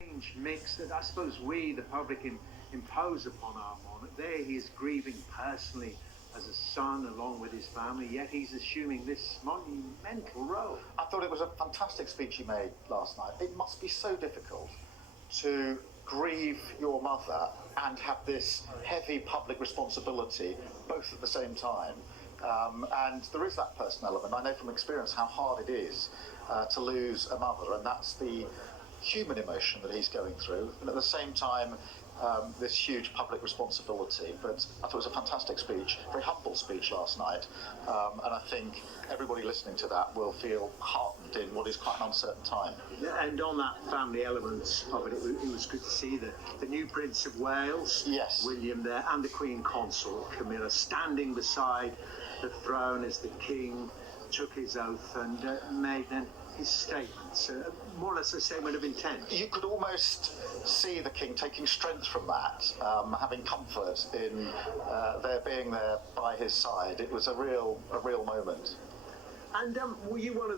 strange mix that I suppose we, the public, impose upon our monarch. There he is grieving personally as a son along with his family, yet he's assuming this monumental role. I thought it was a fantastic speech he made last night. It must be so difficult to grieve your mother and have this heavy public responsibility both at the same time. And there is that personal element. I know from experience how hard it is to lose a mother, and that's the human emotion that he's going through, and at the same time this huge public responsibility. But I thought it was a fantastic speech, very humble speech last night, and I think everybody listening to that will feel heartened in what is quite an uncertain time. And on that family element of it, it was good to see the new Prince of Wales, Yes, William there, and the Queen Consort Camilla standing beside the throne as the King took his oath and made his statements, more or less a statement of intent. You could almost see the King taking strength from that, having comfort in there being there by his side. It was a real moment. And were you one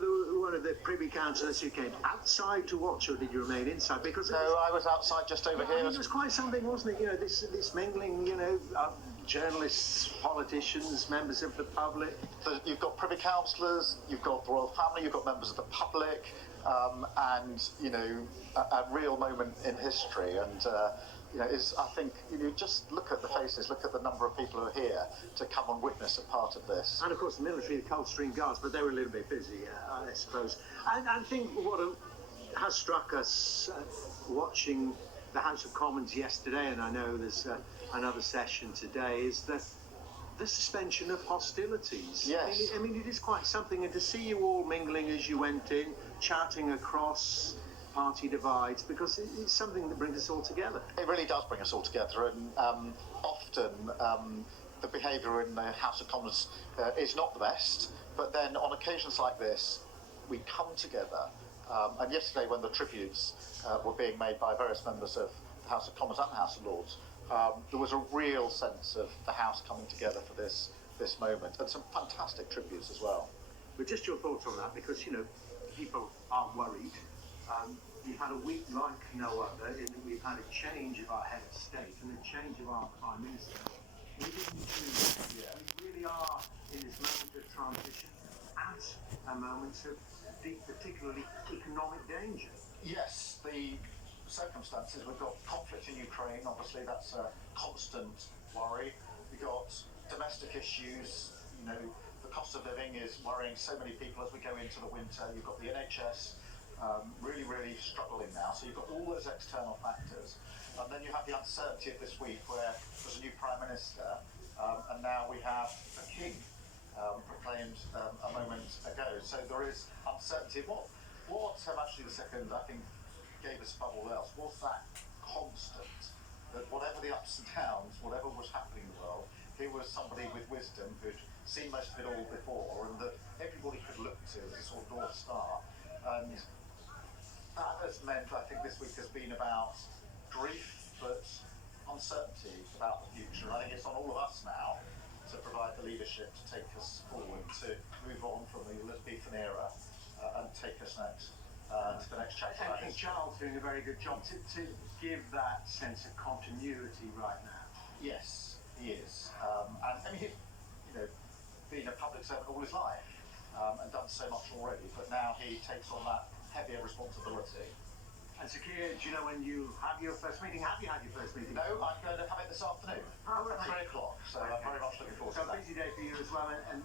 of the Privy Councillors who came outside to watch, or did you remain inside? Because No, I was outside just over here. It was quite something, wasn't it? You know, this mingling. You know, journalists, politicians, members of the public. You've got Privy Councillors, you've got the royal family, you've got members of the public, and you know, a real moment in history. And you know, I think you just look at the faces, look at the number of people who are here to come and witness a part of this. And of course, the military, the Coldstream Guards, but they were a little bit busy, I suppose. And I think what has struck us watching the House of Commons yesterday, and I know there's another session today, is the suspension of hostilities. Yes. I mean, it is quite something, and to see you all mingling as you went in, chatting across party divides, because it's something that brings us all together. It really does bring us all together, and often the behaviour in the House of Commons is not the best, but then on occasions like this, we come together. And yesterday, when the tributes were being made by various members of the House of Commons and the House of Lords, there was a real sense of the House coming together for this moment, and some fantastic tributes as well. But just your thoughts on that, because, you know, people are worried. We've had a week like no other, in that we've had a change of our head of state and a change of our Prime Minister. We really are in this moment of transition, at a moment of deep, particularly economic danger. Yes, the circumstances, we've got conflict in Ukraine, obviously that's a constant worry. We've got domestic issues, you know, the cost of living is worrying so many people as we go into the winter. You've got the NHS really struggling now, so you've got all those external factors, and then you have the uncertainty of this week where there's a new Prime Minister, and now we have a King proclaimed a moment ago, so there is uncertainty. What actually the second, I think, gave us above all else was that constant, that whatever the ups and downs, whatever was happening in the world, he was somebody with wisdom who'd seen most of it all before, and that everybody could look to as a sort of North Star. And that has meant, I think, this week has been about grief, but uncertainty about the future. I think it's on all of us now to provide the leadership to take us forward, to move on from the Elizabethan era and take us next to the next chapter. And King Charles doing a very good job to give that sense of continuity right now. Yes, he is. And I mean, he's, you know, been a public servant all his life and done so much already, but now he takes on that heavier responsibility. And Sir Keir, do you know when you have your first meeting? Have you had your first meeting? No, I'm going to have it this afternoon at 3 o'clock, so I'm very much looking forward to that. So a busy day for you as well, and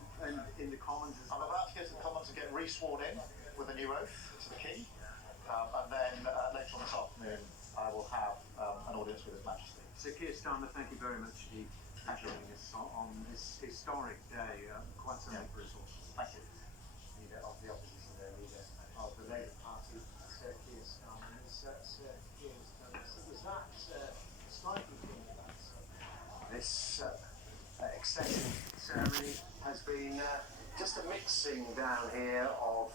in the Commons as well. I'm about to get to the Commons and get re-sworn in with a new oath to the King, and then later on this afternoon I will have an audience with His Majesty. Sir Keir Starmer, thank you very much indeed for joining us on this historic day. Quite something for us all. Thank you. Leader of the opposition, the leader of the Labour Party, Sir Keir Starmer. Sir Keir Starmer, was that striking thing about This accession ceremony has been just a mixing down here of